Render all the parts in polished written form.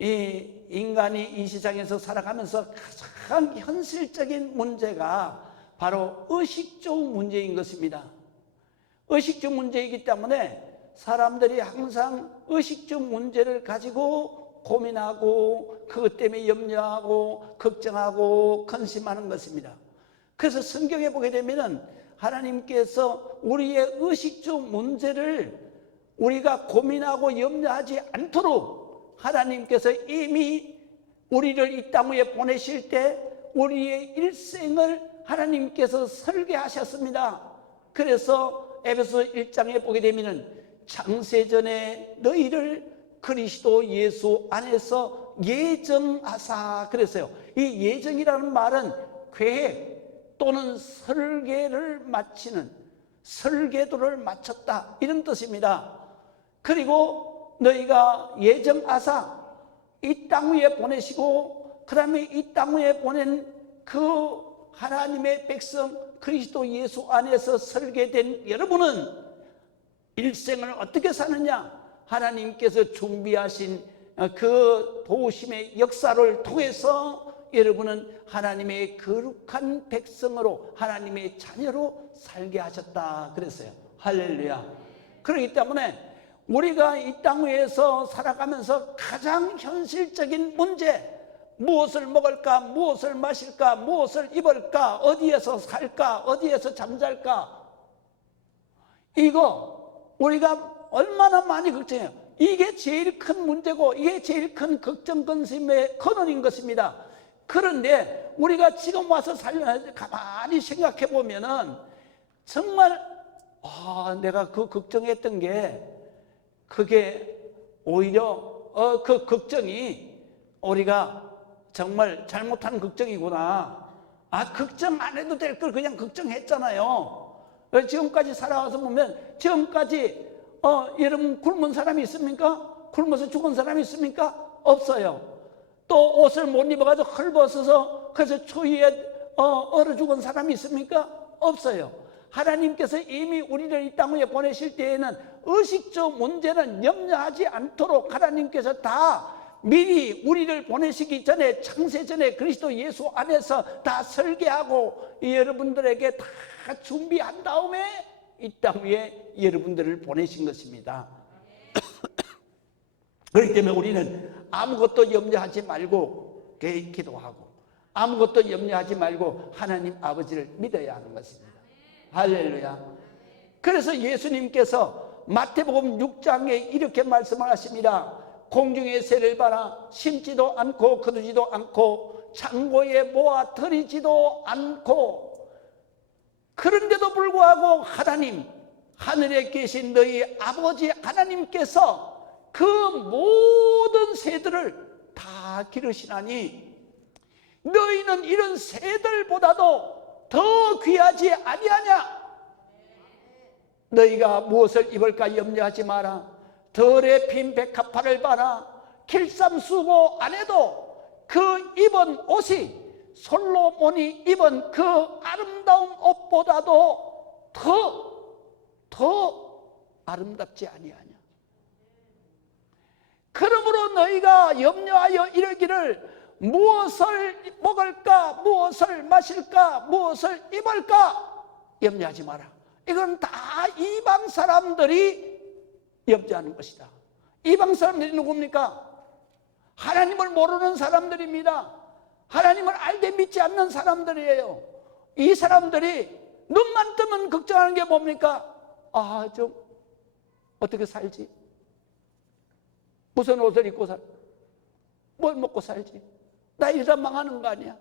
이 인간이 이 세상에서 살아가면서 가장 현실적인 문제가 바로 의식주 문제인 것입니다. 의식주 문제이기 때문에 사람들이 항상 의식주 문제를 가지고 고민하고 그것 때문에 염려하고 걱정하고 근심하는 것입니다. 그래서 성경에 보게 되면 하나님께서 우리의 의식주 문제를 우리가 고민하고 염려하지 않도록 하나님께서 이미 우리를 이 땅 위에 보내실 때 우리의 일생을 하나님께서 설계하셨습니다. 그래서 에베소 1장에 보게 되면 창세전에 너희를 그리스도 예수 안에서 예정하사 그랬어요. 이 예정이라는 말은 계획 또는 설계를 마치는, 설계도를 마쳤다 이런 뜻입니다. 그리고 너희가 예정하사 이 땅 위에 보내시고 그 다음에 이 땅 위에 보낸 그 하나님의 백성 그리스도 예수 안에서 설계된 여러분은 일생을 어떻게 사느냐? 하나님께서 준비하신 그 도우심의 역사를 통해서 여러분은 하나님의 거룩한 백성으로 하나님의 자녀로 살게 하셨다 그랬어요. 할렐루야. 그렇기 때문에 우리가 이 땅 위에서 살아가면서 가장 현실적인 문제, 무엇을 먹을까, 무엇을 마실까, 무엇을 입을까, 어디에서 살까, 어디에서 잠잘까, 이거 우리가 얼마나 많이 걱정해요. 이게 제일 큰 문제고 이게 제일 큰 걱정 근심의 근원인 것입니다. 그런데 우리가 지금 와서 가만히 생각해 보면은 정말 내가 그 걱정했던 게 그게 오히려 그 걱정이 우리가 정말 잘못한 걱정이구나. 걱정 안 해도 될 걸 그냥 걱정했잖아요. 지금까지 살아와서 보면 지금까지 여러분 굶은 사람이 있습니까? 굶어서 죽은 사람이 있습니까? 없어요. 또 옷을 못 입어가지고 헐벗어서 그래서 추위에 얼어 죽은 사람이 있습니까? 없어요. 하나님께서 이미 우리를 이 땅 위에 보내실 때에는 의식적 문제는 염려하지 않도록 하나님께서 다 미리 우리를 보내시기 전에 창세전에 그리스도 예수 안에서 다 설계하고 여러분들에게 다 준비한 다음에 이 땅 위에 여러분들을 보내신 것입니다. 그렇기 때문에 우리는 아무것도 염려하지 말고 기도하고 아무것도 염려하지 말고 하나님 아버지를 믿어야 하는 것입니다. 할렐루야. 그래서 예수님께서 마태복음 6장에 이렇게 말씀을 하십니다. 공중의 새를 봐라. 심지도 않고 거두지도 않고 창고에 모아 들이지도 않고 그런데도 불구하고 하나님 하늘에 계신 너희 아버지 하나님께서 그 모든 새들을 다 기르시나니 너희는 이런 새들보다도 더 귀하지 아니하냐? 너희가 무엇을 입을까 염려하지 마라. 덜에 핀 백합화를 봐라. 길쌈수고 안에도 그 입은 옷이 솔로몬이 입은 그 아름다운 옷보다도 더 아름답지 아니하냐? 그러므로 너희가 염려하여 이르기를 무엇을 먹을까, 무엇을 마실까, 무엇을 입을까 염려하지 마라. 이건 다 이방 사람들이 염려하는 것이다. 이방 사람들이 누굽니까? 하나님을 모르는 사람들입니다. 하나님을 알되 믿지 않는 사람들이에요. 이 사람들이 눈만 뜨면 걱정하는 게 뭡니까? 좀 어떻게 살지? 무슨 옷을 입고 뭘 먹고 살지? 나 이러다 망하는 거 아니야?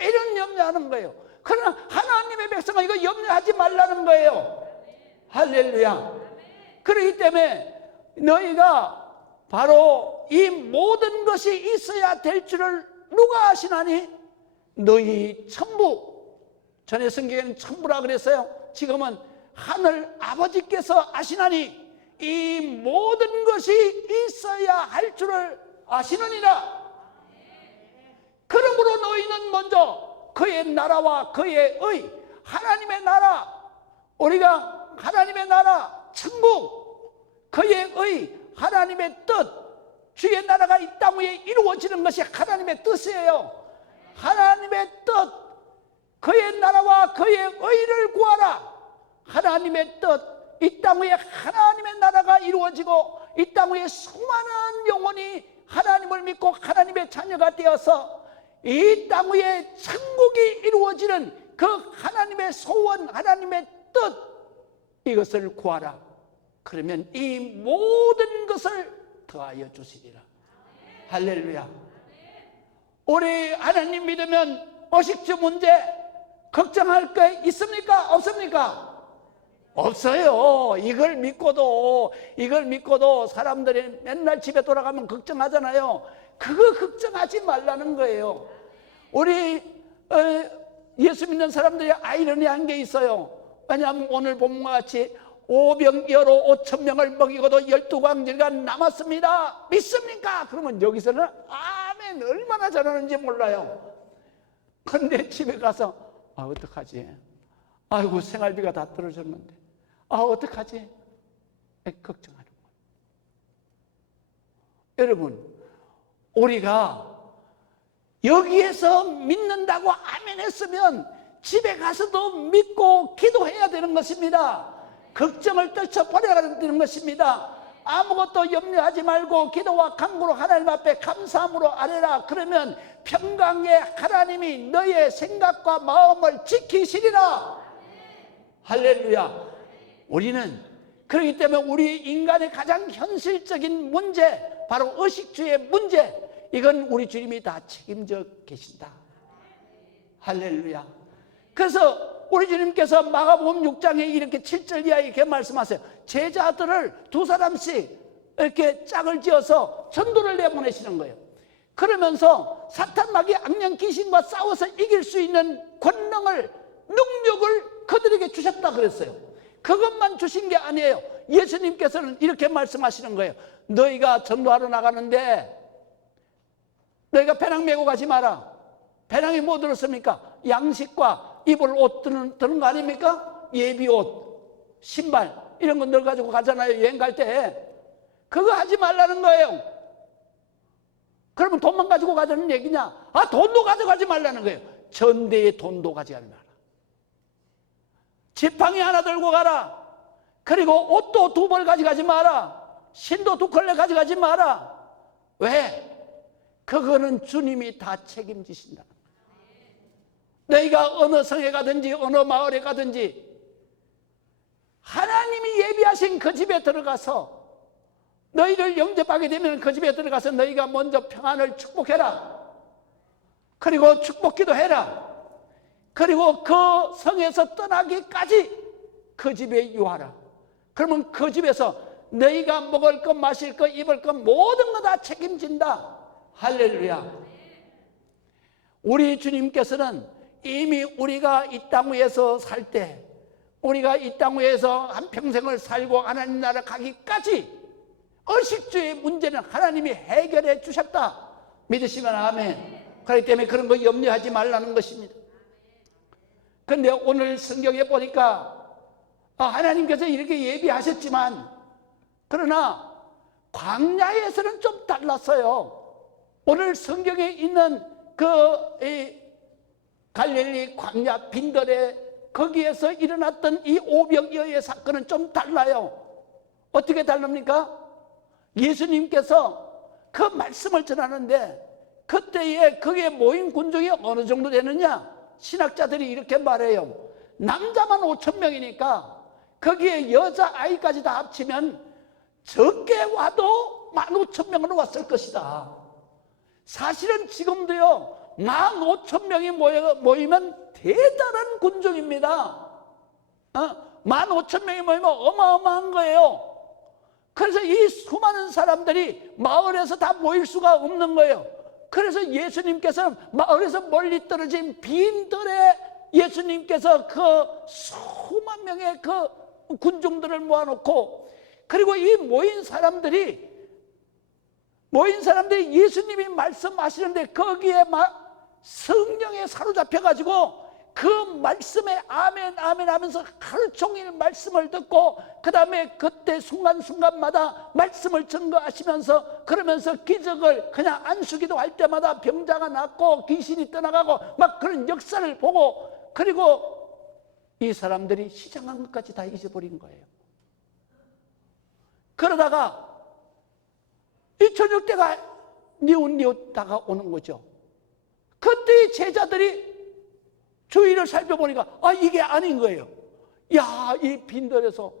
이런 염려하는 거예요. 그러나 하나님의 백성은 이거 염려하지 말라는 거예요. 할렐루야. 그렇기 때문에 너희가 바로 이 모든 것이 있어야 될 줄을 누가 아시나니? 너희 천부. 전에 성경에는 천부라 그랬어요. 지금은 하늘 아버지께서 아시나니 이 모든 것이 있어야 할 줄을 아시느니라. 그러므로 너희는 먼저 그의 나라와 그의 의, 하나님의 나라, 우리가 하나님의 나라, 천국, 그의 의, 하나님의 뜻, 주의 나라가 이 땅 위에 이루어지는 것이 하나님의 뜻이에요. 하나님의 뜻, 그의 나라와 그의 의를 구하라. 하나님의 뜻, 이 땅 위에 하나님의 나라가 이루어지고 이 땅 위에 수많은 영혼이 하나님을 믿고 하나님의 자녀가 되어서 이 땅 위에 천국이 이루어지는 그 하나님의 소원, 하나님의 뜻, 이것을 구하라. 그러면 이 모든 것을 더하여 주시리라. 할렐루야. 우리 하나님 믿으면 의식주 문제 걱정할 게 있습니까? 없습니까? 없어요. 이걸 믿고도 사람들이 맨날 집에 돌아가면 걱정하잖아요. 그거 걱정하지 말라는 거예요. 우리 예수 믿는 사람들이 아이러니한 게 있어요. 왜냐하면 오늘 본문과 같이 오병이어로 5,000명을 먹이고도 12광주리가 남았습니다. 믿습니까? 그러면 여기서는 아멘, 얼마나 잘하는지 몰라요. 근데 집에 가서 어떡하지? 아이고, 생활비가 다 떨어졌는데 어떡하지? 걱정하는 거예요. 여러분, 우리가 여기에서 믿는다고 아멘 했으면 집에 가서도 믿고 기도해야 되는 것입니다. 걱정을 떨쳐버려야 되는 것입니다. 아무것도 염려하지 말고 기도와 간구로 하나님 앞에 감사함으로 아뢰라. 그러면 평강의 하나님이 너의 생각과 마음을 지키시리라. 할렐루야. 우리는 그렇기 때문에 우리 인간의 가장 현실적인 문제, 바로 의식주의 문제, 이건 우리 주님이 다 책임져 계신다. 할렐루야. 그래서 우리 주님께서 마가복음 6장에 이렇게 7절 이하에 이렇게 말씀하세요. 제자들을 2사람씩 이렇게 짝을 지어서 전도를 내보내시는 거예요. 그러면서 사탄 마귀 악령 귀신과 싸워서 이길 수 있는 권능을, 능력을 그들에게 주셨다 그랬어요. 그것만 주신 게 아니에요. 예수님께서는 이렇게 말씀하시는 거예요. 너희가 전도하러 나가는데 너희가 배낭 메고 가지 마라. 배낭에 뭐 들었습니까? 양식과 입을 옷 드는 거 아닙니까? 예비 옷, 신발 이런 거 늘 가지고 가잖아요. 여행 갈 때. 그거 하지 말라는 거예요. 그러면 돈만 가지고 가자는 얘기냐? 돈도 가져가지 말라는 거예요. 전대의 돈도 가져가지 마라. 지팡이 하나 들고 가라. 그리고 옷도 2벌 가져가지 마라. 신도 2켤레 가져가지 마라. 왜? 그거는 주님이 다 책임지신다. 너희가 어느 성에 가든지 어느 마을에 가든지 하나님이 예비하신 그 집에 들어가서 너희를 영접하게 되면 그 집에 들어가서 너희가 먼저 평안을 축복해라. 그리고 축복기도 해라. 그리고 그 성에서 떠나기까지 그 집에 유하라. 그러면 그 집에서 너희가 먹을 것, 마실 것, 입을 것 모든 거 다 책임진다. 할렐루야. 우리 주님께서는 이미 우리가 이 땅 위에서 살 때, 우리가 이 땅 위에서 한평생을 살고 하나님 나라 가기까지 의식주의 문제는 하나님이 해결해 주셨다. 믿으시면 아멘. 그렇기 때문에 그런 거 염려하지 말라는 것입니다. 그런데 오늘 성경에 보니까 하나님께서 이렇게 예비하셨지만, 그러나 광야에서는 좀 달랐어요. 오늘 성경에 있는 갈릴리 광야 빈들에 거기에서 일어났던 이 오병이어의 사건은 좀 달라요. 어떻게 다릅니까? 예수님께서 그 말씀을 전하는데 그때에 거기에 모인 군중이 어느 정도 되느냐? 신학자들이 이렇게 말해요. 남자만 5,000명이니까 거기에 여자아이까지 다 합치면 적게 와도 15,000명으로 왔을 것이다. 사실은 지금도요 15,000명이 모이면 대단한 군중입니다. 15,000명이 모이면 어마어마한 거예요. 그래서 이 수많은 사람들이 마을에서 다 모일 수가 없는 거예요. 그래서 예수님께서 마을에서 멀리 떨어진 빈들에 예수님께서 그 수만 명의 그 군중들을 모아놓고, 그리고 이 모인 사람들이 예수님이 말씀하시는데 거기에 막 성령에 사로잡혀가지고 그 말씀에 아멘 아멘 하면서 하루 종일 말씀을 듣고 그 다음에 그때 순간순간마다 말씀을 증거하시면서 그러면서 기적을 그냥 안수기도 할 때마다 병자가 낫고 귀신이 떠나가고 막 그런 역사를 보고, 그리고 이 사람들이 시장한 것까지 다 잊어버린 거예요. 그러다가 이 저녁 때가 니웃니웃 다가오는 거죠. 그때 제자들이 주위를 살펴보니까 이게 아닌 거예요. 야, 이 빈들에서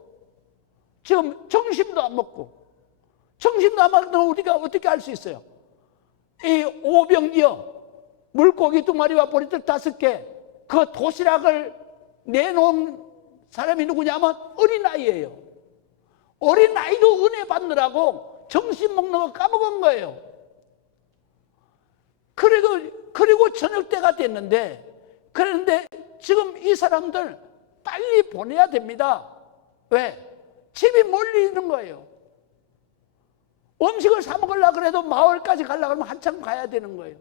지금 점심도 안 먹고 우리가 어떻게 할 수 있어요? 이 오병이어 물고기 2마리와 보리떡 5개 그 도시락을 내놓은 사람이 누구냐면 어린아이예요. 어린아이도 은혜 받느라고 점심 먹는 거 까먹은 거예요. 그리고 저녁 때가 됐는데, 그런데 지금 이 사람들 빨리 보내야 됩니다. 왜? 집이 멀리 있는 거예요. 음식을 사 먹으려고 그래도 마을까지 가려고 하면 한참 가야 되는 거예요.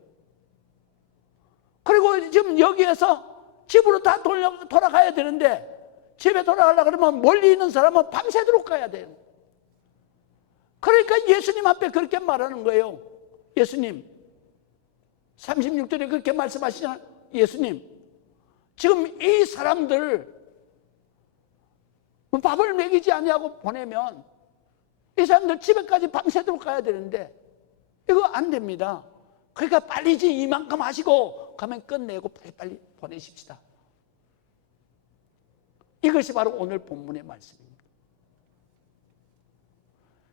그리고 지금 여기에서 집으로 다 돌아가야 되는데, 집에 돌아가려고 그러면 멀리 있는 사람은 밤새도록 가야 돼요. 그러니까 예수님 앞에 그렇게 말하는 거예요. 예수님 36절에 그렇게 말씀하시잖아요. 예수님, 지금 이 사람들 밥을 먹이지 아니하고 보내면 이 사람들 집에까지 밤새도록 가야 되는데 이거 안 됩니다. 그러니까 빨리지 이만큼 하시고 가면 끝내고 빨리 보내십시다. 이것이 바로 오늘 본문의 말씀입니다.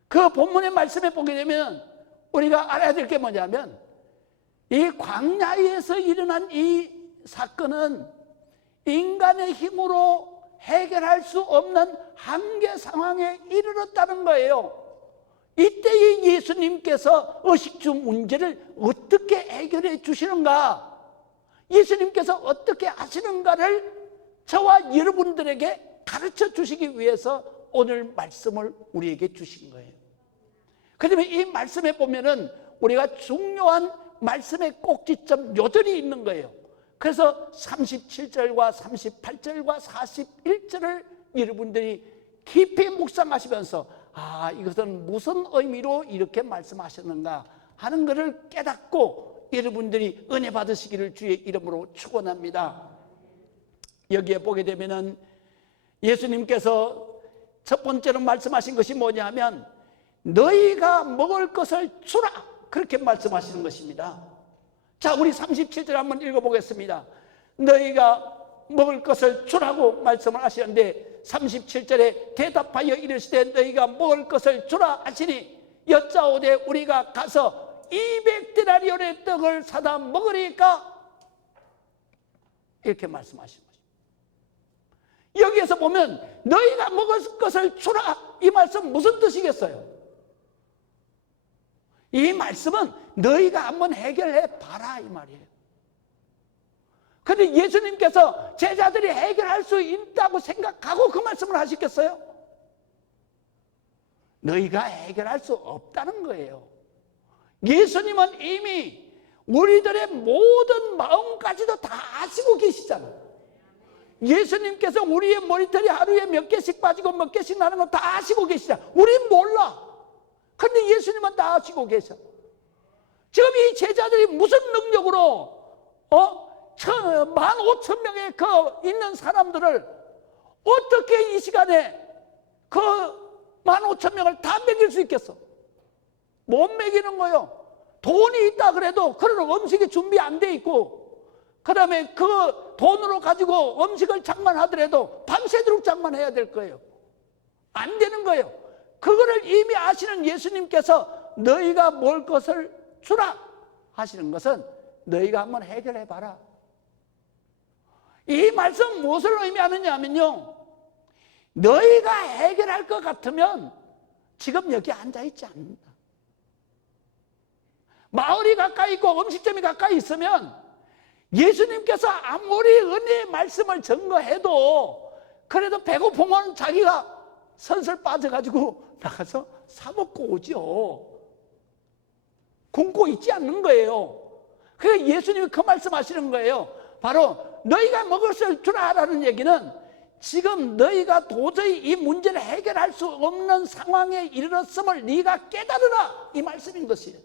그 본문의 말씀에 보게 되면 우리가 알아야 될 게 뭐냐면, 이 광야에서 일어난 이 사건은 인간의 힘으로 해결할 수 없는 한계 상황에 이르렀다는 거예요. 이때의 예수님께서 의식주 문제를 어떻게 해결해 주시는가, 예수님께서 어떻게 하시는가를 저와 여러분들에게 가르쳐 주시기 위해서 오늘 말씀을 우리에게 주신 거예요. 그러면 이 말씀에 보면은 우리가 중요한 말씀의 꼭지점 요절이 있는 거예요. 그래서 37절과 38절과 41절을 여러분들이 깊이 묵상하시면서 이것은 무슨 의미로 이렇게 말씀하셨는가 하는 것을 깨닫고 여러분들이 은혜 받으시기를 주의 이름으로 축원합니다. 여기에 보게 되면은 예수님께서 첫 번째로 말씀하신 것이 뭐냐면 너희가 먹을 것을 주라, 그렇게 말씀하시는 것입니다. 자, 우리 37절 한번 읽어보겠습니다. 너희가 먹을 것을 주라고 말씀을 하시는데 37절에 대답하여 이르시되 너희가 먹을 것을 주라 하시니 여짜오되 우리가 가서 200데나리온의 떡을 사다 먹으리까, 이렇게 말씀하시는 거죠. 여기에서 보면 너희가 먹을 것을 주라, 이 말씀 무슨 뜻이겠어요? 이 말씀은 너희가 한번 해결해 봐라, 이 말이에요. 그런데 예수님께서 제자들이 해결할 수 있다고 생각하고 그 말씀을 하시겠어요? 너희가 해결할 수 없다는 거예요. 예수님은 이미 우리들의 모든 마음까지도 다 아시고 계시잖아요. 예수님께서 우리의 머리털이 하루에 몇 개씩 빠지고 몇 개씩 나는 거 다 아시고 계시잖아요. 우린 몰라. 근데 예수님은 다 아시고 계셔. 지금 이 제자들이 무슨 능력으로 15,000명의 그 있는 사람들을 어떻게 이 시간에 그 15,000명을 다 먹일 수 있겠어? 못 먹이는 거요. 돈이 있다 그래도 그런 음식이 준비 안 돼 있고, 그 다음에 그 돈으로 가지고 음식을 장만하더라도 밤새도록 장만해야 될 거예요. 안 되는 거예요. 그거를 이미 아시는 예수님께서 너희가 먹을 것을 주라 하시는 것은 너희가 한번 해결해 봐라. 이 말씀 무엇을 의미하느냐 하면요, 너희가 해결할 것 같으면 지금 여기 앉아있지 않는다. 마을이 가까이 있고 음식점이 가까이 있으면 예수님께서 아무리 은혜의 말씀을 증거해도 그래도 배고프면 자기가 선설 빠져가지고 나가서 사 먹고 오죠. 굶고 있지 않는 거예요. 그래서 예수님이 그 말씀하시는 거예요. 바로 너희가 먹을 줄 알라는 얘기는 지금 너희가 도저히 이 문제를 해결할 수 없는 상황에 이르렀음을 네가 깨달으라, 이 말씀인 것이에요.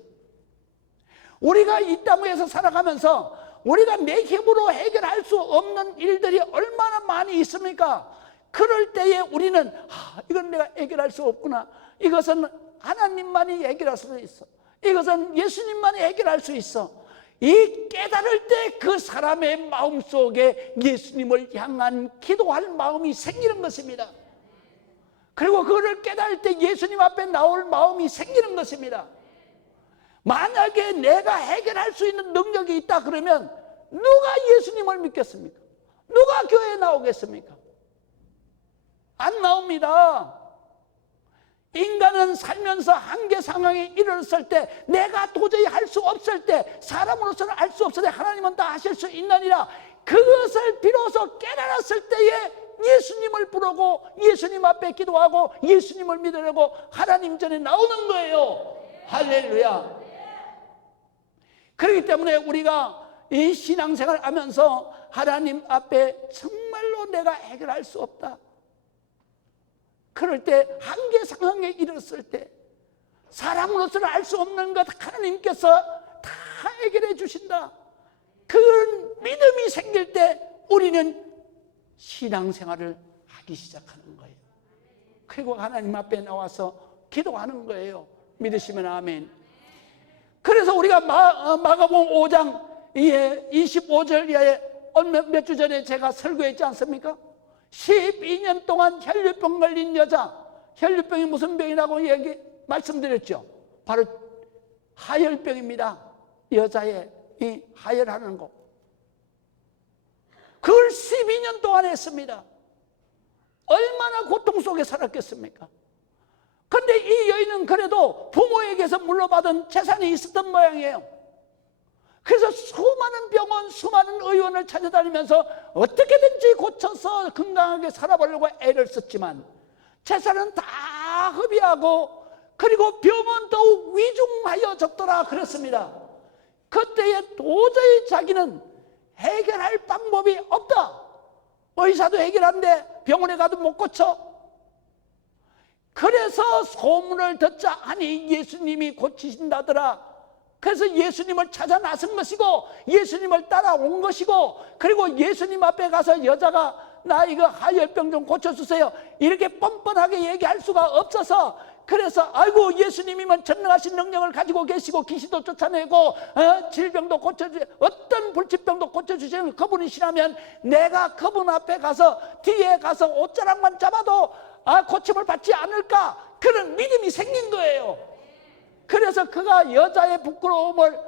우리가 이 땅에서 살아가면서 우리가 내 힘으로 해결할 수 없는 일들이 얼마나 많이 있습니까? 그럴 때에 우리는 이건 내가 해결할 수 없구나, 이것은 하나님만이 해결할 수 있어, 이것은 예수님만이 해결할 수 있어, 이 깨달을 때 그 사람의 마음속에 예수님을 향한 기도할 마음이 생기는 것입니다. 그리고 그거를 깨달을 때 예수님 앞에 나올 마음이 생기는 것입니다. 만약에 내가 해결할 수 있는 능력이 있다 그러면 누가 예수님을 믿겠습니까? 누가 교회에 나오겠습니까? 안 나옵니다. 인간은 살면서 한계 상황에 이르렀을 때, 내가 도저히 할 수 없을 때, 사람으로서는 알 수 없을 때 하나님은 다 하실 수 있느니라, 그것을 비로소 깨달았을 때에 예수님을 부르고 예수님 앞에 기도하고 예수님을 믿으려고 하나님 전에 나오는 거예요. 할렐루야. 그렇기 때문에 우리가 이 신앙생활을 하면서 하나님 앞에 정말로 내가 해결할 수 없다, 그럴 때, 한계 상황에 이르렀을 때, 사람으로서는 알 수 없는 것 하나님께서 다 해결해 주신다, 그런 믿음이 생길 때 우리는 신앙생활을 하기 시작하는 거예요. 그리고 하나님 앞에 나와서 기도하는 거예요. 믿으시면 아멘. 그래서 우리가 마가복음 5장 25절 몇 주 전에 제가 설교했지 않습니까? 12년 동안 혈류병 걸린 여자, 혈류병이 무슨 병이라고 말씀드렸죠? 바로 하혈병입니다. 여자의 이 하혈하는 거, 그걸 12년 동안 했습니다. 얼마나 고통 속에 살았겠습니까? 그런데 이 여인은 그래도 부모에게서 물려받은 재산이 있었던 모양이에요. 그래서 수많은 병원, 수많은 의원을 찾아다니면서 어떻게든지 고쳐서 건강하게 살아보려고 애를 썼지만 재산은 다 허비하고, 그리고 병은 더욱 위중하여졌더라 그랬습니다. 그때에 도저히 자기는 해결할 방법이 없다, 의사도 해결하는데 병원에 가도 못 고쳐. 그래서 소문을 듣자 하니 예수님이 고치신다더라. 그래서 예수님을 찾아 나선 것이고 예수님을 따라온 것이고, 그리고 예수님 앞에 가서 여자가 나 이거 하혈병 좀 고쳐주세요 이렇게 뻔뻔하게 얘기할 수가 없어서, 그래서 아이고 예수님이면 전능하신 능력을 가지고 계시고 귀신도 쫓아내고 질병도 고쳐주세요, 어떤 불치병도 고쳐주시는 그분이시라면 내가 그분 앞에 가서 뒤에 가서 옷자락만 잡아도 고침을 받지 않을까, 그런 믿음이 생긴 거예요. 그래서 그가 여자의 부끄러움을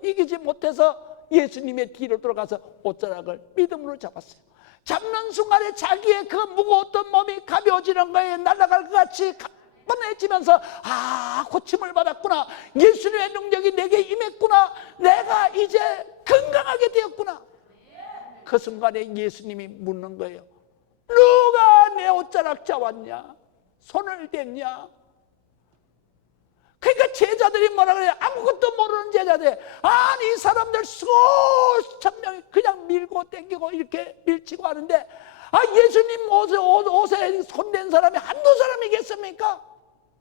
이기지 못해서 예수님의 뒤로 돌아가서 옷자락을 믿음으로 잡았어요. 잡는 순간에 자기의 그 무거웠던 몸이 가벼워지는 거에 날아갈 것 같이 가뿐해지면서 고침을 받았구나, 예수님의 능력이 내게 임했구나, 내가 이제 건강하게 되었구나. 그 순간에 예수님이 묻는 거예요. 누가 내 옷자락 잡았냐, 손을 댔냐? 그러니까 제자들이 뭐라 그래요? 아무것도 모르는 제자들, 아니 이 사람들 수천 명이 그냥 밀고 땡기고 이렇게 밀치고 하는데 예수님 옷에 손댄 사람이 한두 사람이겠습니까?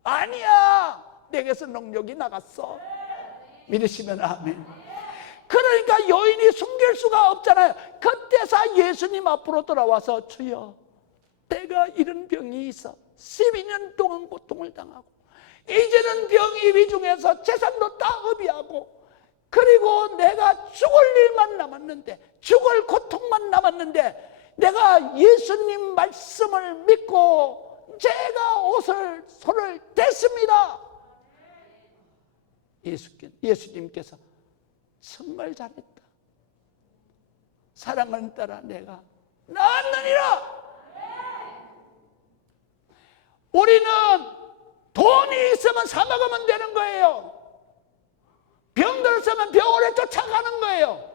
아니야, 내게서 능력이 나갔어. 믿으시면 아멘. 그러니까 여인이 숨길 수가 없잖아요. 그때서 예수님 앞으로 돌아와서 주여, 내가 이런 병이 있어 12년 동안 고통을 당하고 이제는 병이 위중해서 재산도 다 허비하고, 그리고 내가 죽을 일만 남았는데, 죽을 고통만 남았는데, 내가 예수님 말씀을 믿고 제가 손을 댔습니다. 예수님께서 정말 잘했다, 사랑을 따라 내가 나았느니라. 우리는 돈이 있으면 사 먹으면 되는 거예요. 병들었으면 병원에 쫓아가는 거예요.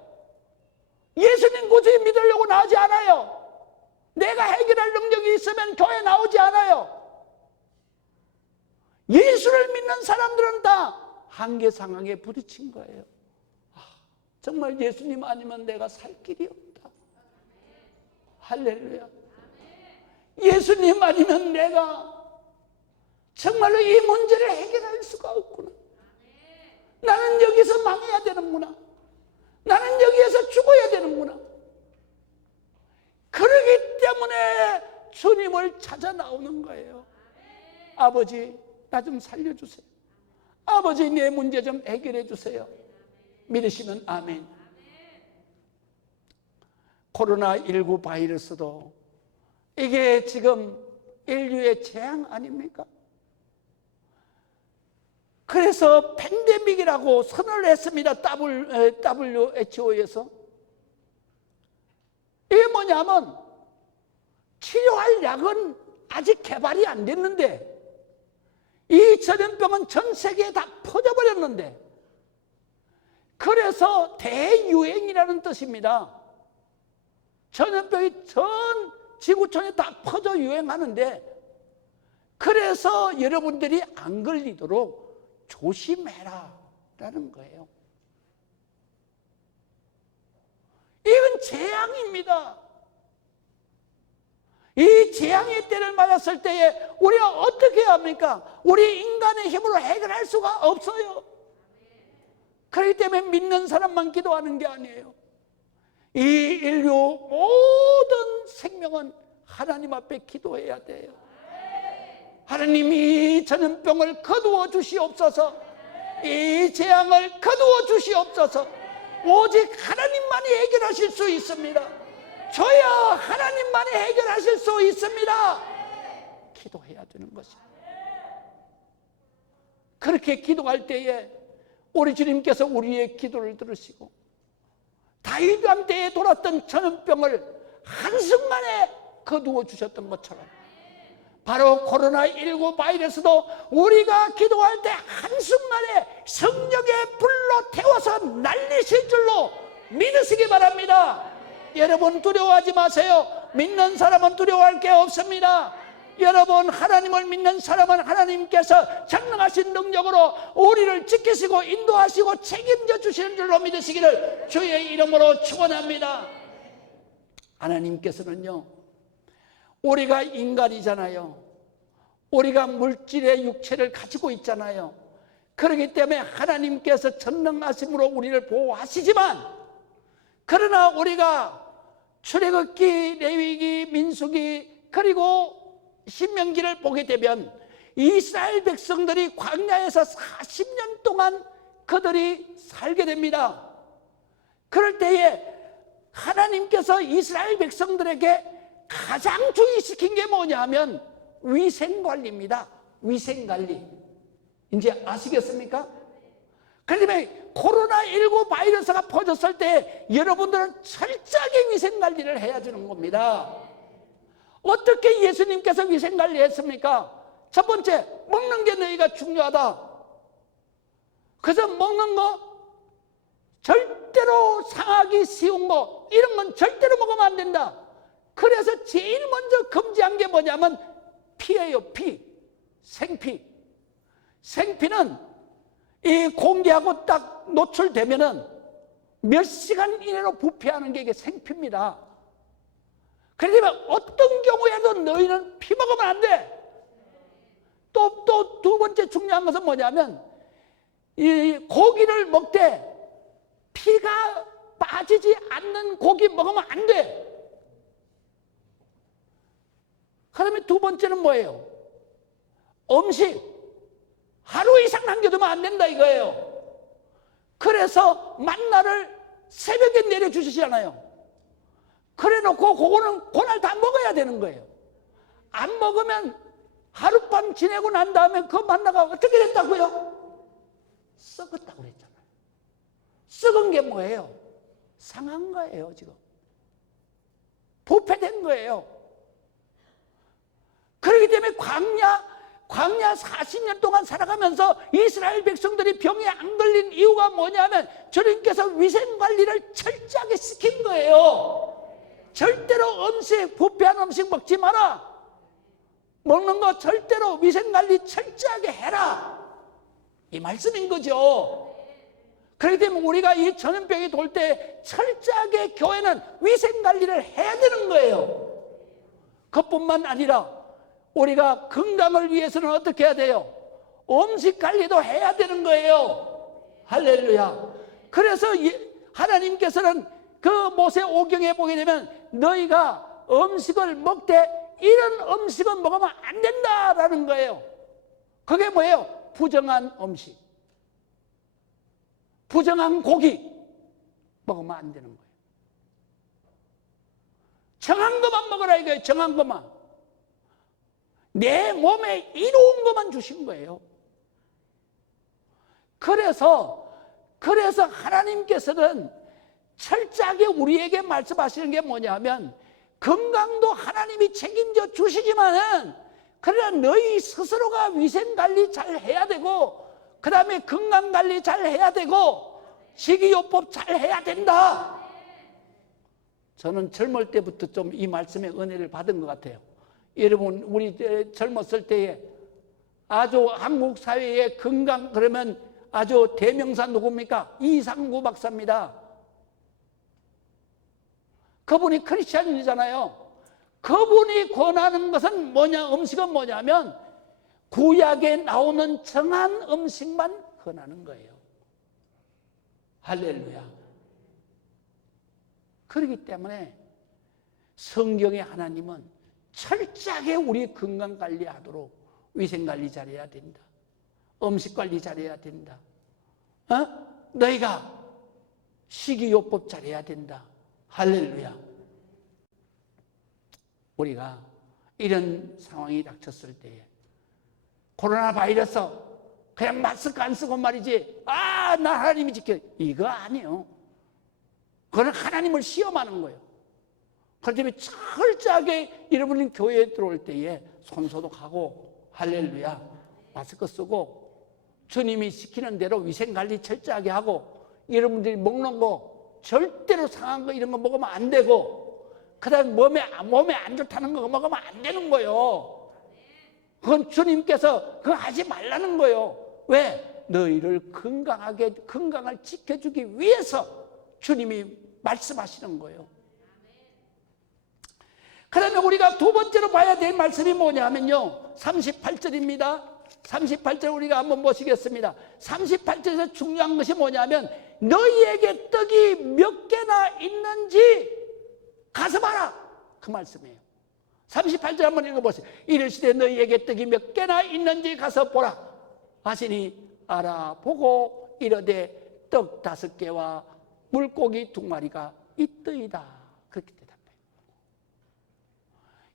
예수님 굳이 믿으려고 나오지 않아요. 내가 해결할 능력이 있으면 교회 나오지 않아요. 예수를 믿는 사람들은 다 한계 상황에 부딪힌 거예요. 정말 예수님 아니면 내가 살 길이 없다. 할렐루야. 예수님 아니면 내가 정말로 이 문제를 해결할 수가 없구나. 나는 여기서 망해야 되는구나. 나는 여기에서 죽어야 되는구나. 그러기 때문에 주님을 찾아 나오는 거예요. 아버지, 나 좀 살려주세요. 아버지, 내 문제 좀 해결해 주세요. 믿으시면 아멘. 코로나19 바이러스도 이게 지금 인류의 재앙 아닙니까? 그래서 팬데믹이라고 선언을 했습니다. WHO에서. 이게 뭐냐면 치료할 약은 아직 개발이 안 됐는데 이 전염병은 전 세계에 다 퍼져버렸는데, 그래서 대유행이라는 뜻입니다. 전염병이 전 지구촌에 다 퍼져 유행하는데, 그래서 여러분들이 안 걸리도록 조심해라 라는 거예요. 이건 재앙입니다. 이 재앙의 때를 맞았을 때에 우리가 어떻게 해야 합니까? 우리 인간의 힘으로 해결할 수가 없어요. 그렇기 때문에 믿는 사람만 기도하는 게 아니에요. 이 인류 모든 생명은 하나님 앞에 기도해야 돼요. 하나님이 이 전염병을 거두어 주시옵소서. 이 재앙을 거두어 주시옵소서. 오직 하나님만이 해결하실 수 있습니다. 저야 하나님만이 해결하실 수 있습니다. 기도해야 되는 것입니다. 그렇게 기도할 때에 우리 주님께서 우리의 기도를 들으시고 다윗 왕 때에 돌았던 전염병을 한순간에 거두어 주셨던 것처럼 바로 코로나19 바이러스도 우리가 기도할 때 한순간에 성령의 불로 태워서 날리실 줄로 믿으시기 바랍니다. 여러분 두려워하지 마세요. 믿는 사람은 두려워할 게 없습니다. 여러분, 하나님을 믿는 사람은 하나님께서 전능하신 능력으로 우리를 지키시고 인도하시고 책임져 주시는 줄로 믿으시기를 주의 이름으로 축원합니다. 하나님께서는요, 우리가 인간이잖아요. 우리가 물질의 육체를 가지고 있잖아요. 그렇기 때문에 하나님께서 전능하심으로 우리를 보호하시지만, 그러나 우리가 출애굽기, 레위기, 민수기 그리고 신명기를 보게 되면 이스라엘 백성들이 광야에서 40년 동안 그들이 살게 됩니다. 그럴 때에 하나님께서 이스라엘 백성들에게 가장 주의시킨 게 뭐냐면 위생관리입니다. 위생관리. 이제 아시겠습니까? 그런데 코로나19 바이러스가 퍼졌을 때 여러분들은 철저하게 위생관리를 해야 되는 겁니다. 어떻게 예수님께서 위생관리 했습니까? 첫 번째, 먹는 게 너희가 중요하다. 그래서 먹는 거 절대로 상하기 쉬운 거 이런 건 절대로 먹으면 안 된다. 그래서 제일 먼저 금지한 게 뭐냐면 피예요. 피. 생피. 생피는 이 공기하고 딱 노출되면은 몇 시간 이내로 부패하는 게 이게 생피입니다. 그러니까 어떤 경우에도 너희는 피 먹으면 안 돼. 또 두 번째 중요한 것은 뭐냐면 이 고기를 먹되 피가 빠지지 않는 고기 먹으면 안 돼. 그러면 두 번째는 뭐예요? 음식. 하루 이상 남겨두면 안 된다 이거예요. 그래서 만나를 새벽에 내려주시잖아요. 그래 놓고 그거는 그날 다 먹어야 되는 거예요. 안 먹으면 하룻밤 지내고 난 다음에 그 만나가 어떻게 됐다고요? 썩었다고 그랬잖아요. 썩은 게 뭐예요? 상한 거예요. 지금 부패된 거예요. 그렇기 때문에 광야 40년 동안 살아가면서 이스라엘 백성들이 병에 안 걸린 이유가 뭐냐면 주님께서 위생관리를 철저하게 시킨 거예요. 절대로 음식, 부패한 음식 먹지 마라. 먹는 거 절대로 위생관리 철저하게 해라. 이 말씀인 거죠. 그렇기 때문에 우리가 이 전염병이 돌 때 철저하게 교회는 위생관리를 해야 되는 거예요. 그뿐만 아니라 우리가 건강을 위해서는 어떻게 해야 돼요? 음식관리도 해야 되는 거예요. 할렐루야. 그래서 하나님께서는 그 모세 오경에 보게 되면 너희가 음식을 먹되 이런 음식은 먹으면 안 된다라는 거예요. 그게 뭐예요? 부정한 음식, 부정한 고기 먹으면 안 되는 거예요. 정한 것만 먹으라 이거예요. 정한 것만. 내 몸에 이로운 것만 주신 거예요. 그래서 하나님께서는 철저하게 우리에게 말씀하시는 게 뭐냐면 건강도 하나님이 책임져 주시지만은 그러나 너희 스스로가 위생관리 잘 해야 되고 그 다음에 건강관리 잘 해야 되고 식이요법 잘 해야 된다. 저는 젊을 때부터 좀 이 말씀의 은혜를 받은 것 같아요. 여러분 우리 젊었을 때에 아주 한국 사회의 건강 그러면 아주 대명사 누굽니까? 이상구 박사입니다. 그분이 크리스찬이잖아요. 그분이 권하는 것은 뭐냐? 음식은 뭐냐면 구약에 나오는 정한 음식만 권하는 거예요. 할렐루야. 그렇기 때문에 성경의 하나님은 철저하게 우리 건강 관리하도록 위생 관리 잘해야 된다. 음식 관리 잘해야 된다. 너희가 식이요법 잘해야 된다. 할렐루야. 우리가 이런 상황이 닥쳤을 때에 코로나 바이러스 그냥 마스크 안 쓰고 말이지 나 하나님이 지켜 이거 아니에요. 그건 하나님을 시험하는 거예요. 그렇기 때문에 철저하게 여러분이 교회에 들어올 때에 손 소독하고 할렐루야 마스크 쓰고 주님이 시키는 대로 위생관리 철저하게 하고 여러분들이 먹는 거 절대로 상한 거 이런 거 먹으면 안 되고 그 다음에 몸에 안 좋다는 거 먹으면 안 되는 거예요. 그건 주님께서 그거 하지 말라는 거예요. 왜? 너희를 건강을 지켜주기 위해서 주님이 말씀하시는 거예요. 그 다음에 우리가 두 번째로 봐야 될 말씀이 뭐냐면요 38절입니다 38절 우리가 한번 보시겠습니다. 38절에서 중요한 것이 뭐냐면 너희에게 떡이 몇 개나 있는지 가서 봐라 그 말씀이에요. 38절 한번 읽어보세요. 이르시되 너희에게 떡이 몇 개나 있는지 가서 보라 하시니 알아보고 이르되 떡 5개와 물고기 2마리가 있더이다. 그렇게 대답해요.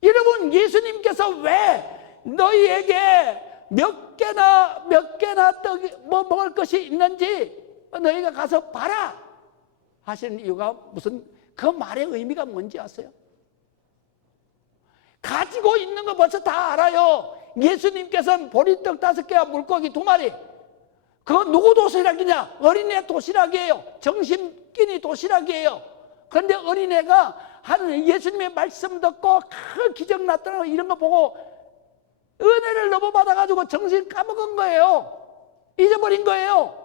여러분 예수님께서 왜 너희에게 몇 개나 떡이 먹을 것이 있는지 너희가 가서 봐라 하시는 이유가 무슨 그 말의 의미가 뭔지 아세요? 가지고 있는 거 벌써 다 알아요. 예수님께서는 보리떡 5개와 물고기 2마리 그거 누구 도시락이냐? 어린애 도시락이에요. 정신끼리 도시락이에요. 그런데 어린애가 하는 예수님의 말씀 듣고 큰 기적 났다는 이런 거 보고 은혜를 너무 받아가지고 정신 까먹은 거예요. 잊어버린 거예요.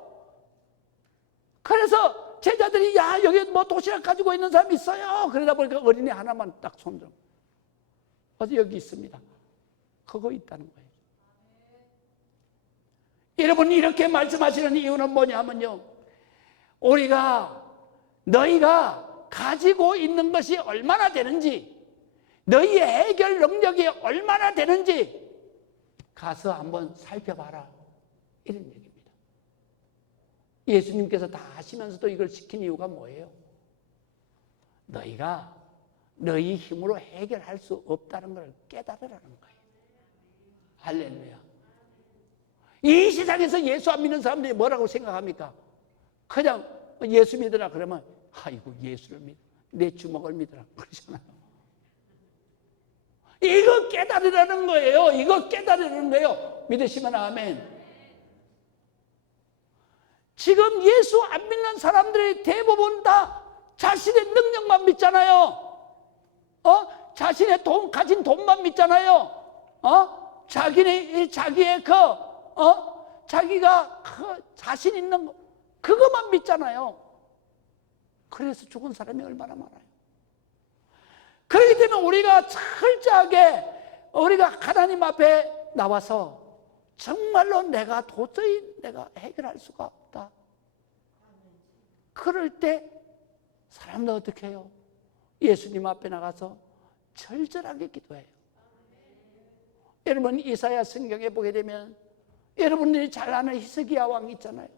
그래서 제자들이 야 여기 뭐 도시락 가지고 있는 사람 있어요. 그러다 보니까 어린애 하나만 딱 손들어. 어디 여기 있습니다. 그거 있다는 거예요. 여러분 이렇게 말씀하시는 이유는 뭐냐면요 너희가 가지고 있는 것이 얼마나 되는지 너희의 해결 능력이 얼마나 되는지 가서 한번 살펴봐라 이런 얘기입니다. 예수님께서 다 하시면서도 이걸 시킨 이유가 뭐예요? 너희가 너희 힘으로 해결할 수 없다는 걸 깨달으라는 거예요. 할렐루야. 이 세상에서 예수 안 믿는 사람들이 뭐라고 생각합니까? 그냥 예수 믿으라 그러면 아이고 예수를 믿어 내 주먹을 믿으라 그러잖아요. 이거 깨달으라는 거예요. 이거 깨달으라는 거예요. 믿으시면 아멘. 지금 예수 안 믿는 사람들이 대부분 다 자신의 능력만 믿잖아요. 자신의 가진 돈만 믿잖아요. 자기의 자기가 자신 있는 거 그것만 믿잖아요. 그래서 죽은 사람이 얼마나 많아요. 그렇기 때문에 우리가 철저하게 우리가 하나님 앞에 나와서 정말로 내가 도저히 해결할 수가 없다. 그럴 때 사람들 어떻게 해요? 예수님 앞에 나가서 절절하게 기도해요. 여러분 이사야 성경에 보게 되면 여러분들이 잘 아는 히스기야 왕 있잖아요.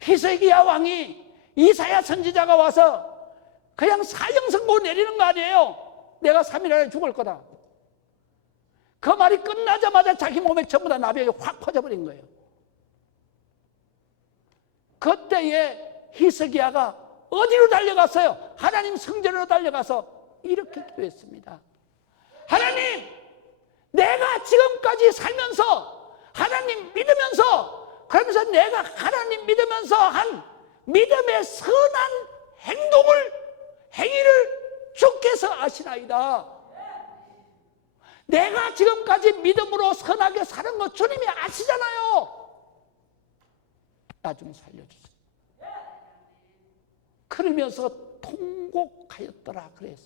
히스기야 왕이 이사야 선지자가 와서 그냥 사형선고 내리는 거 아니에요. 내가 3일 안에 죽을 거다. 그 말이 끝나자마자 자기 몸에 전부 다 나병이 확 퍼져버린 거예요. 그때에 히스기야가 어디로 달려갔어요? 하나님 성전으로 달려가서 이렇게 기도했습니다. 하나님, 내가 지금까지 살면서 하나님 믿으면서 그러면서 내가 하나님 믿으면서 한 믿음의 선한 행위를 주께서 아시나이다. 내가 지금까지 믿음으로 선하게 사는 거 주님이 아시잖아요. 나 좀 살려주세요. 그러면서 통곡하였더라 그래서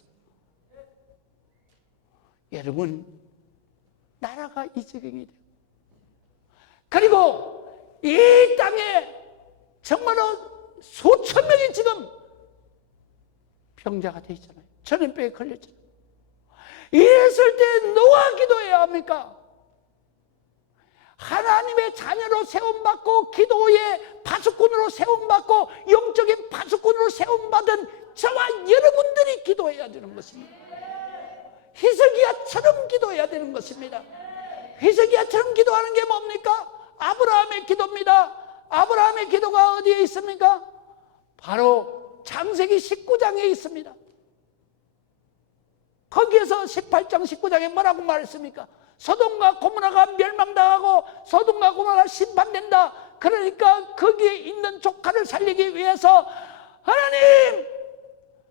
여러분 나라가 이 지경이 돼요. 그리고 이 땅에 정말로 수천 명이 지금 병자가 되어 있잖아요. 전염병에 걸렸잖아요. 이랬을 때 누가 기도해야 합니까? 하나님의 자녀로 세움받고 기도의 파수꾼으로 세움받고 영적인 파수꾼으로 세움받은 저와 여러분들이 기도해야 되는 것입니다. 히스기야처럼 기도해야 되는 것입니다. 히스기야처럼 기도하는 게 뭡니까? 아브라함의 기도입니다. 아브라함의 기도가 어디에 있습니까? 바로 창세기 19장에 있습니다. 거기에서 18장 19장에 뭐라고 말했습니까? 소돔과 고모라가 멸망당하고 소돔과 고모라가 심판된다. 그러니까 거기에 있는 조카를 살리기 위해서 하나님,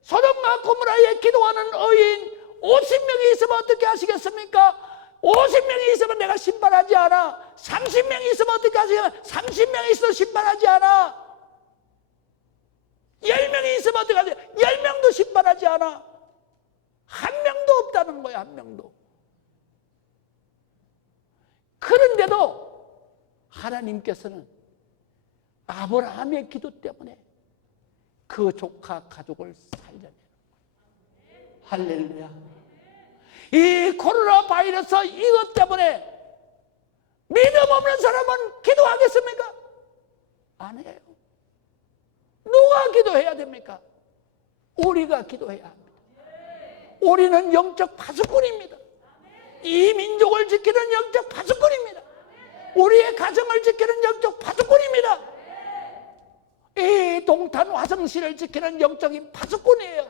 소돔과 고모라에 기도하는 의인 50명이 있으면 어떻게 하시겠습니까? 50명이 있으면 내가 심판하지 않아. 30명이 있으면 어떻게 하시겠습니까? 30명이 있어도 심판하지 않아. 10명이 있으면 어떻게 하세요? 10명도 심판하지 않아. 한 명도 없다는 거야. 한 명도. 그런데도 하나님께서는 아브라함의 기도 때문에 그 조카 가족을 살려내는 거예요. 할렐루야. 이 코로나 바이러스 이것 때문에 믿음 없는 사람은 기도하겠습니까? 안 해요. 누가 기도해야 됩니까? 우리가 기도해야 합니다. 우리는 영적 파수꾼입니다. 이 민족을 지키는 영적 파수꾼입니다. 우리의 가정을 지키는 영적 파수꾼입니다. 이 동탄 화성시를 지키는 영적인 파수꾼이에요.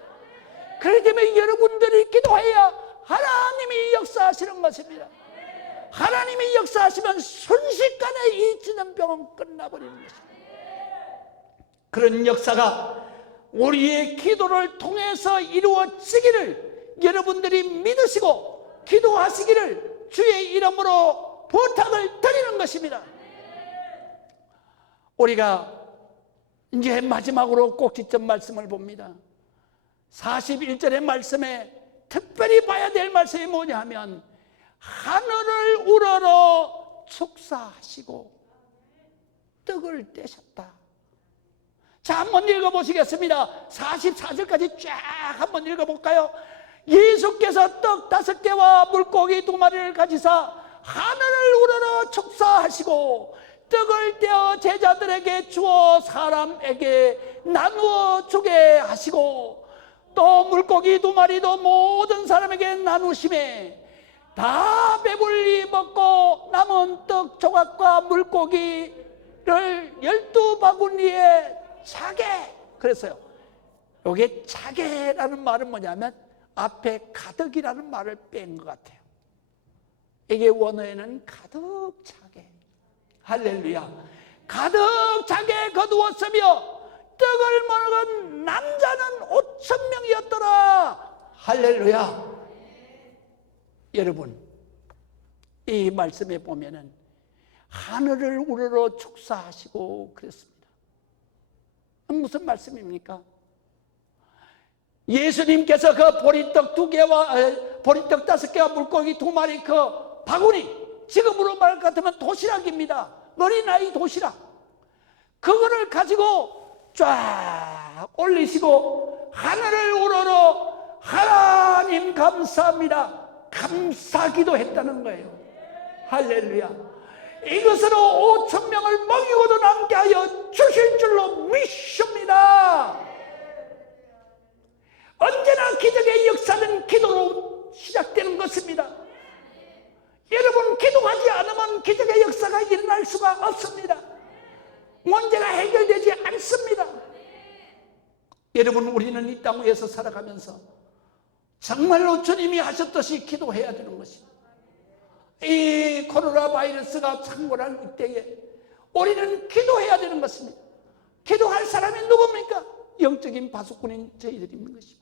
그렇기 때문에 여러분들이 기도해야 하나님이 역사하시는 것입니다. 하나님이 역사하시면 순식간에 이 진행병은 끝나버리는 것입니다. 그런 역사가 우리의 기도를 통해서 이루어지기를 여러분들이 믿으시고 기도하시기를 주의 이름으로 부탁을 드리는 것입니다. 우리가 이제 마지막으로 꼭지점 말씀을 봅니다. 41절의 말씀에 특별히 봐야 될 말씀이 뭐냐 하면 하늘을 우러러 축사하시고 떡을 떼셨다. 자, 한번 읽어보시겠습니다. 44절까지 쫙 한번 읽어볼까요? 예수께서 떡 5개와 물고기 2마리를 가지사 하늘을 우러러 축사하시고 떡을 떼어 제자들에게 주어 사람에게 나누어 주게 하시고 또 물고기 2마리도 모든 사람에게 나누심에 다 배불리 먹고 남은 떡 조각과 물고기를 12바구니에 차게 그랬어요. 여기 차게라는 말은 뭐냐면 앞에 가득이라는 말을 뺀 것 같아요. 이게 원어에는 가득 차게, 할렐루야, 가득 차게 거두었으며 떡을 먹은 남자는 5,000명이었더라. 할렐루야. 여러분, 이 말씀에 보면은 하늘을 우러러 축사하시고 그랬습니다. 무슨 말씀입니까? 예수님께서 그 보리떡 2개와 보리떡 5개와 물고기 2마리 그 바구니, 지금으로 말 같으면 도시락입니다. 어린아이 도시락. 그거를 가지고 쫙 올리시고 하늘을 우러러 하나님 감사합니다, 감사기도 했다는 거예요. 할렐루야. 이것으로 5,000명을 먹이고도 남게 하여 주실 줄로 믿습니다. 언제나 기적의 역사는 기도로 시작되는 것입니다. 여러분, 기도하지 않으면 기적의 역사가 일어날 수가 없습니다. 문제가 해결되지 않습니다. 여러분, 우리는 이 땅 위에서 살아가면서 정말로 주님이 하셨듯이 기도해야 되는 것입니다. 이 코로나 바이러스가 창궐한 이때에 우리는 기도해야 되는 것입니다. 기도할 사람이 누굽니까? 영적인 파수꾼인 저희들인 것입니다.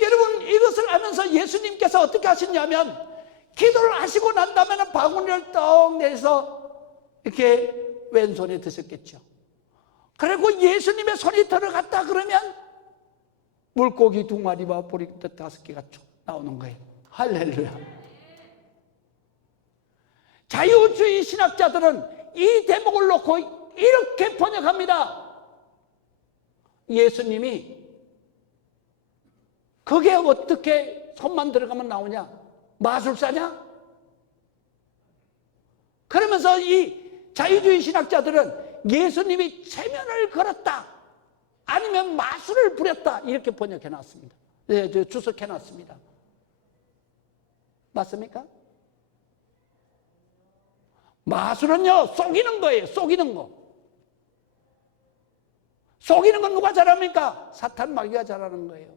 여러분, 이것을 알면서 예수님께서 어떻게 하셨냐면, 기도를 하시고 난 다음에는 바구니를 떡 내서 이렇게 왼손에 드셨겠죠. 그리고 예수님의 손이 들어갔다 그러면 물고기 2마리와 보리떡 5개가 쭉 나오는 거예요. 할렐루야. 자유주의 신학자들은 이 대목을 놓고 이렇게 번역합니다. 예수님이 그게 어떻게 손만 들어가면 나오냐? 마술사냐? 그러면서 이 자유주의 신학자들은 예수님이 체면을 걸었다, 아니면 마술을 부렸다, 이렇게 번역해 놨습니다. 네, 주석해 놨습니다. 맞습니까? 마술은요, 속이는 거예요. 속이는 거. 속이는 건 누가 잘합니까? 사탄 마귀가 잘하는 거예요.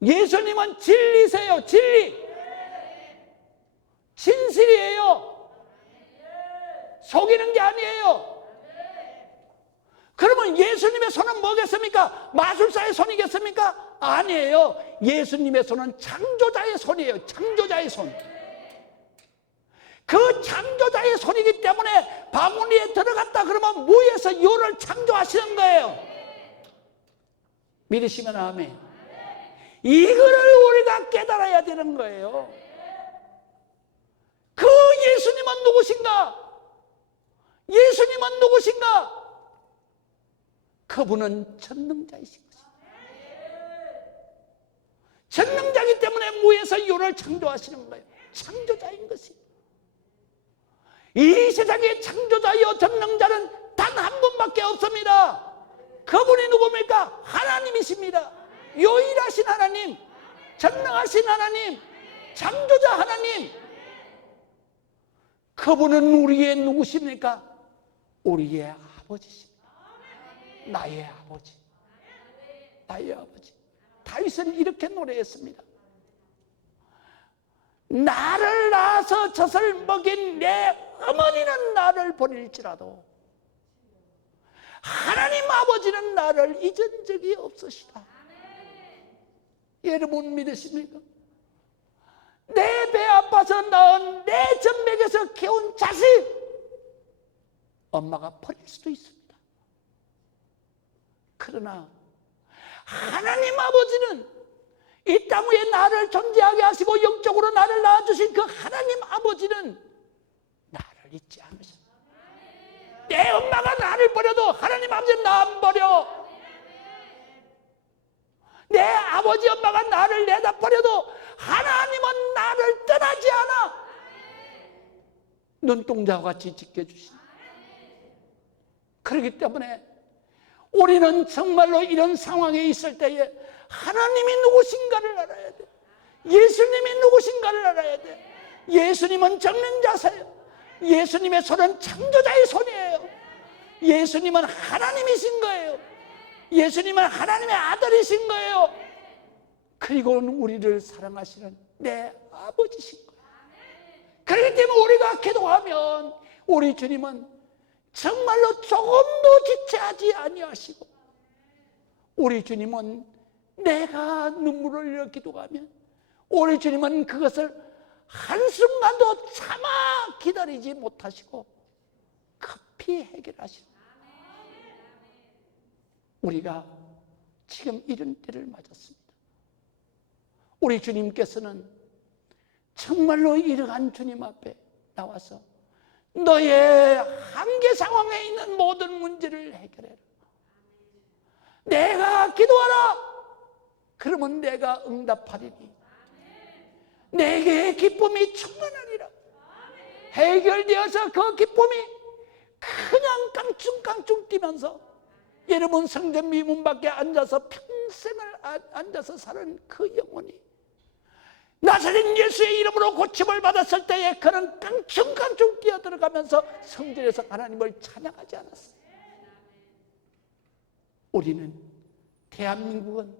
예수님은 진리세요. 진리. 진실이에요. 속이는 게 아니에요. 그러면 예수님의 손은 뭐겠습니까? 마술사의 손이겠습니까? 아니에요. 예수님의 손은 창조자의 손이에요. 창조자의 손. 그 창조자의 손이기 때문에 바구니에 들어갔다 그러면 무에서 요를 창조하시는 거예요. 믿으시면 아멘. 이거를 우리가 깨달아야 되는 거예요. 그 예수님은 누구신가? 예수님은 누구신가? 그분은 전능자이신 것입니다. 전능자이기 때문에 무에서 요를 창조하시는 거예요. 창조자인 것입니다. 이 세상의 창조자여 전능자는 단 한 분밖에 없습니다. 그분이 누굽니까? 하나님이십니다. 유일하신 하나님, 전능하신 하나님, 창조자 하나님. 그분은 우리의 누구십니까? 우리의 아버지십니다. 나의 아버지, 나의 아버지. 다윗은 이렇게 노래했습니다. 나를 낳아서 젖을 먹인 내 어머니는 나를 버릴지라도 하나님 아버지는 나를 잊은 적이 없으시다. 여러분 믿으십니까? 내 배 아파서 낳은 내 젖먹여서 키운 자식, 엄마가 버릴 수도 있습니다. 그러나 하나님 아버지는 이 땅 위에 나를 존재하게 하시고 영적으로 나를 낳아주신 그 하나님 아버지는 나를 잊지 않으셨다. 내 엄마가 나를 버려도 하나님 아버지는 나 안 버려. 내 아버지 엄마가 나를 내다 버려도 하나님은 나를 떠나지 않아. 눈동자와 같이 지켜주신다. 그렇기 때문에 우리는 정말로 이런 상황에 있을 때에 하나님이 누구신가를 알아야 돼. 예수님이 누구신가를 알아야 돼. 예수님은 전능자세요. 예수님의 손은 창조자의 손이에요. 예수님은 하나님이신 거예요. 예수님은 하나님의 아들이신 거예요. 그리고 우리를 사랑하시는 내 아버지신 거예요. 그렇기 때문에 우리가 기도하면 우리 주님은 정말로 조금도 지체하지 아니하시고, 우리 주님은 내가 눈물을 흘려 기도하면 우리 주님은 그것을 한순간도 참아 기다리지 못하시고 급히 해결하시는 우리가 지금 이런 때를 맞았습니다. 우리 주님께서는 정말로 이러한 주님 앞에 나와서 너의 한계 상황에 있는 모든 문제를 해결해라. 내가 기도하라. 그러면 내가 응답하리니 내게 기쁨이 충만하리라. 해결되어서 그 기쁨이 그냥 깡충깡충 뛰면서 여러분 성전 미문 밖에 앉아서 평생을 앉아서 사는 그 영혼이 나사렛 예수의 이름으로 고침을 받았을 때에 그는 깡충깡충 뛰어들어가면서 성전에서 하나님을 찬양하지 않았어요. 우리는, 대한민국은,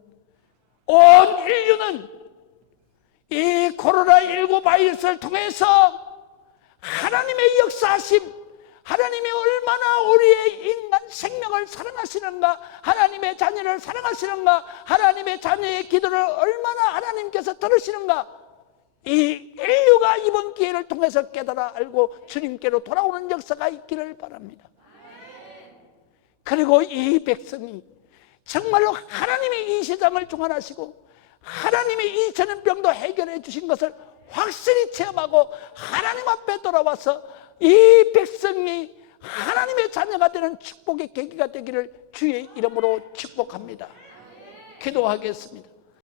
온 인류는 이 코로나19 바이러스를 통해서 하나님의 역사하심, 하나님이 얼마나 우리의 인간 생명을 사랑하시는가, 하나님의 자녀를 사랑하시는가, 하나님의 자녀의 기도를 얼마나 하나님께서 들으시는가, 이 인류가 이번 기회를 통해서 깨달아 알고 주님께로 돌아오는 역사가 있기를 바랍니다. 그리고 이 백성이 정말로 하나님이 이 세상을 중환하시고 하나님이 이 전염병도 해결해 주신 것을 확실히 체험하고 하나님 앞에 돌아와서 이 백성이 하나님의 자녀가 되는 축복의 계기가 되기를 주의 이름으로 축복합니다. 기도하겠습니다.